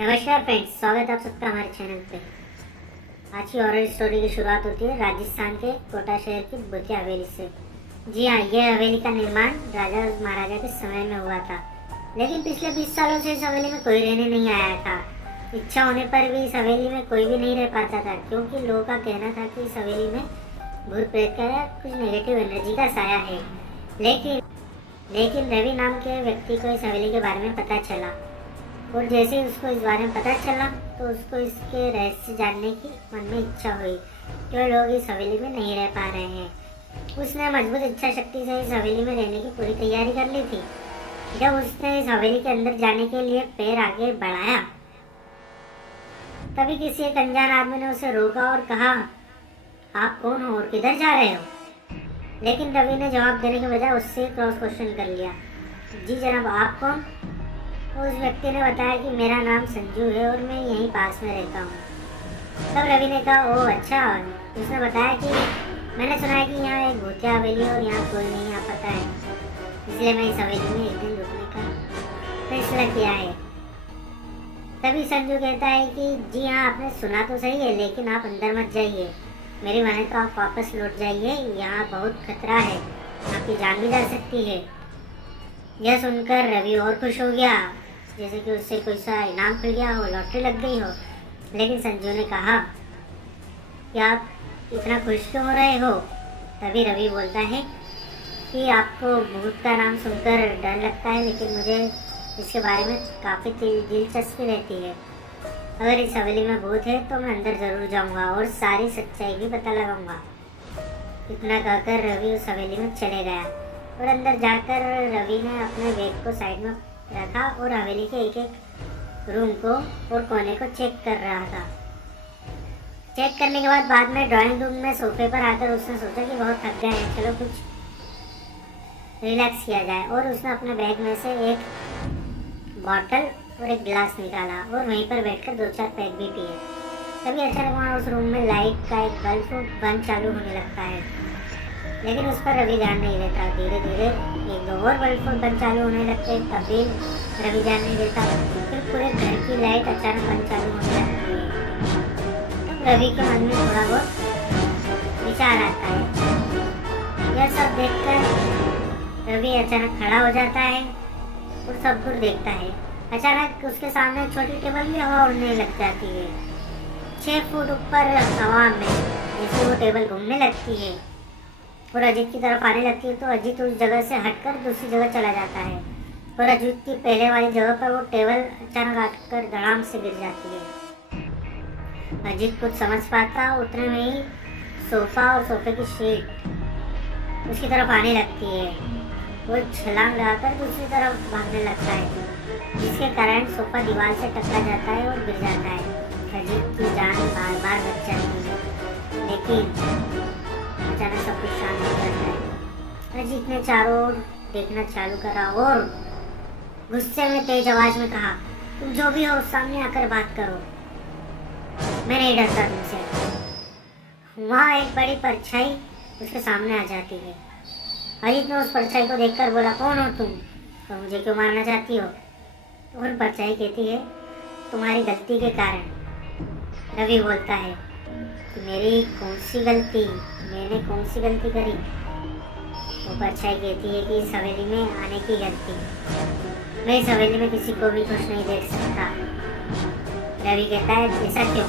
नमस्कार फ्रेंड्स, स्वागत है आप सबका हमारे चैनल पे। आज की हॉरर स्टोरी की शुरुआत होती है राजस्थान के कोटा शहर की भूतिया हवेली से। जी हाँ, यह हवेली का निर्माण राजा और महाराजा के समय में हुआ था, लेकिन पिछले 20 सालों से इस हवेली में कोई रहने नहीं आया था। इच्छा होने पर भी इस हवेली में कोई भी नहीं रह पाता था, क्योंकि लोगों का कहना था कि इस हवेली में भूत प्रेत का या कुछ नेगेटिव एनर्जी का साया है। लेकिन रवि नाम के व्यक्ति को इस हवेली के बारे में पता चला, और जैसे ही उसको इस बारे में पता चला तो उसको इसके रहस्य जानने की मन में इच्छा हुई। जो लोग इस हवेली में नहीं रह पा रहे हैं, उसने मजबूत इच्छा शक्ति से इस हवेली में रहने की पूरी तैयारी कर ली थी। जब उसने इस हवेली के अंदर जाने के लिए पैर आगे बढ़ाया, तभी किसी एक अनजान आदमी ने उसे रोका और कहा, आप कौन हो और किधर जा रहे हो? लेकिन रवि ने जवाब देने के बजाय उससे क्रॉस क्वेश्चन कर लिया, जी जनाब, आप कौन? तो उस व्यक्ति ने बताया कि मेरा नाम संजू है और मैं यहीं पास में रहता हूँ। तब रवि ने कहा, ओह अच्छा। उसने बताया कि मैंने सुना है कि यहाँ एक भूतिया हवेली है और यहाँ कोई नहीं आ पाता है, इसलिए मैं इस हवेली में एक दिन रुकने का फैसला किया है। तभी संजू कहता है कि जी हाँ, आपने सुना तो सही है, लेकिन आप अंदर मत जाइए, मेरी माने तो आप वापस लौट जाइए, यहाँ बहुत खतरा है, आपकी जान भी जा सकती है। यह सुनकर रवि और खुश हो गया, जैसे कि उससे कोई सा इनाम खुल गया हो, लॉटरी लग गई हो। लेकिन संजू ने कहा कि आप इतना खुश क्यों हो रहे हो? तभी रवि बोलता है कि आपको भूत का नाम सुनकर डर लगता है, लेकिन मुझे इसके बारे में काफ़ी दिलचस्पी रहती है। अगर इस हवेली में भूत है तो मैं अंदर ज़रूर जाऊंगा और सारी सच्चाई भी पता लगाऊंगा। इतना कहकर रवि उस हवेली में चले गया, और अंदर जाकर रवि ने अपने बैग को साइड में रखा और हवेली के एक एक रूम को और कोने को चेक कर रहा था। चेक करने के बाद में ड्राइंग रूम में सोफे पर आकर उसने सोचा कि बहुत थक गए हैं, चलो कुछ रिलैक्स किया जाए। और उसने अपने बैग में से एक बॉटल और एक गिलास निकाला और वहीं पर बैठकर 2-4 पैक भी पिए। तभी अचानक वहाँ उस रूम में लाइट का एक बल्ब चालू होने लगता है, लेकिन उस पर रवि ध्यान नहीं देता। धीरे धीरे 1-2 और बल्ब चालू होने लगते, तभी रवि ध्यान नहीं देता। फिर पूरे घर की लाइट अचानक बंद चालू होने लगती है। तब रवि के मन में थोड़ा बहुत विचार आता है। यह सब देखकर रवि अचानक खड़ा हो जाता है और सब कुछ देखता है। अचानक उसके सामने एक छोटी टेबल भी हवा उड़ने लग जाती है। 6 फुट ऊपर हवा में जैसे वो टेबल घूमने लगती है और अजीत की तरफ आने लगती है, तो अजीत उस जगह से हटकर दूसरी जगह चला जाता है और अजीत की पहले वाली जगह पर वो टेबल अचानक आकर धड़ाम से गिर जाती है। अजीत कुछ समझ पाता उतने में ही सोफा और सोफे की शीट उसकी तरफ आने लगती है। वो छलांग लगाकर दूसरी तरफ भागने लगता है, जिसके कारण सोफा दीवार से टकरा जाता है और गिर जाता है। अजीत की जान बार बार बच जाती है, लेकिन अचानक सब कुछ शांत हो जाता है। अजीत ने चारों ओर देखना चालू करा और गुस्से में तेज आवाज में कहा, तुम जो भी हो सामने आकर बात करो, मैं नहीं डरता तुमसे। वहाँ एक बड़ी परछाई उसके सामने आ जाती है। अजीत ने उस परछाई को देखकर बोला, कौन हो तुम और मुझे क्यों मारना चाहती हो? तो उन परछाई कहती है, तुम्हारी गलती के कारण। रवि बोलता है, मेरी कौन सी गलती? मैंने कौन सी गलती करी? वो परछाई कहती है कि इस हवेली में आने की गलती। मैं इस हवेली में किसी को भी खुश नहीं देख सकता। रवि कहता है, ऐसा क्यों?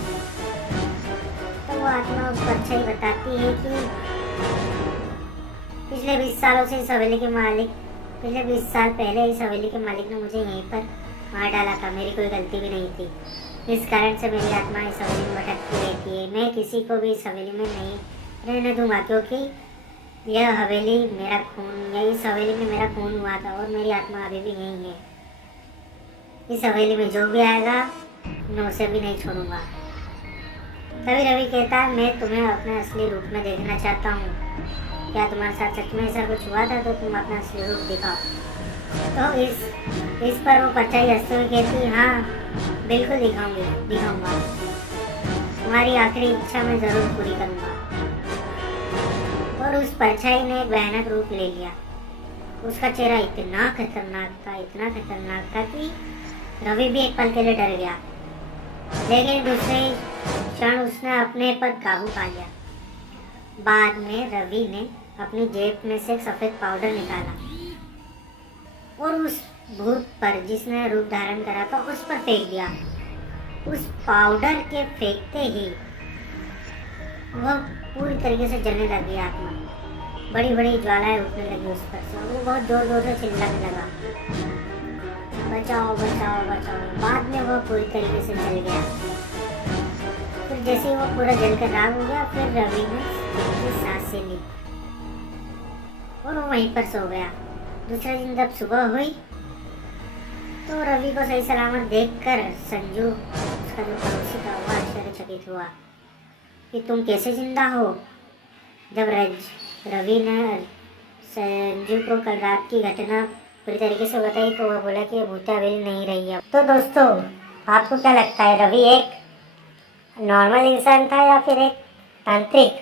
तो वो आत्मा उस परछाई बताती है कि पिछले 20 सालों से पिछले 20 साल पहले इस हवेली के मालिक ने मुझे यहीं पर मार डाला था। मेरी कोई गलती भी नहीं थी, इस कारण से मेरी आत्मा इस हवेली में भटकती रहती है। मैं किसी को भी इस हवेली में नहीं रहने दूंगा, क्योंकि यह हवेली मेरा खून या इस हवेली में मेरा खून हुआ था और मेरी आत्मा अभी भी यहीं है। इस हवेली में जो भी आएगा मैं उसे भी नहीं छोड़ूंगा। तभी रवि कहता है, मैं तुम्हें अपने असली रूप में देखना चाहता हूँ। क्या तुम्हारे साथ सच में ऐसा कुछ हुआ था? तो तुम अपना असली रूप दिखाओ। तो इस पर वो परछाई हंसते हुए कहती, हाँ बिल्कुल दिखाऊंगा। तुम्हारी आखिरी इच्छा मैं जरूर पूरी करूंगा। और उस परछाई ने एक भयानक रूप ले लिया। उसका चेहरा इतना खतरनाक था कि रवि भी एक पल के लिए डर गया। लेकिन दूसरे ही क्षण उसने अपने पर काबू पा लिया। बाद में रवि ने अपनी जेब में से सफ़ेद पाउडर निकाला और उस भूत पर जिसने रूप धारण करा था उस पर फेंक दिया। उस पाउडर के फेंकते ही वह पूरी तरीके से जलने लगी आत्मा। बड़ी बड़ी ज्वालाएं उठने लगी उस पर से। वो बहुत जोर जोर से चिल्लाने लगा, बचाओ बचाओ बचाओ। बाद में वह पूरी तरीके से जल गया। फिर जैसे ही वो पूरा जलकर राख हो गया, फिर रवि ने सांसें ली और वो वहीं पर सो गया। दूसरे दिन जब सुबह हुई तो रवि को सही सलामत देखकर संजू, उसका जो पड़ोसी था, वो आश्चर्यचकित हुआ कि तुम कैसे जिंदा हो। जब रवि ने संजू को कल रात की घटना पूरी तरीके से बताई तो वह बोला कि भूतिया हवेली नहीं रही है। तो दोस्तों, आपको क्या लगता है, रवि एक नॉर्मल इंसान था या फिर एक तांत्रिक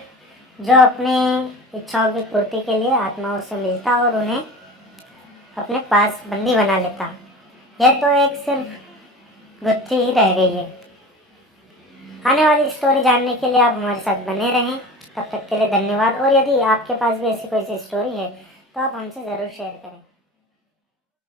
जो अपनी इच्छाओं की पूर्ति के लिए आत्माओं से मिलता और उन्हें अपने पास बंदी बना लेता? यह तो एक सिर्फ गुत्थी ही रह गई है। आने वाली स्टोरी जानने के लिए आप हमारे साथ बने रहें। तब तक के लिए धन्यवाद। और यदि आपके पास भी ऐसी कोई सी स्टोरी है तो आप हमसे ज़रूर शेयर करें।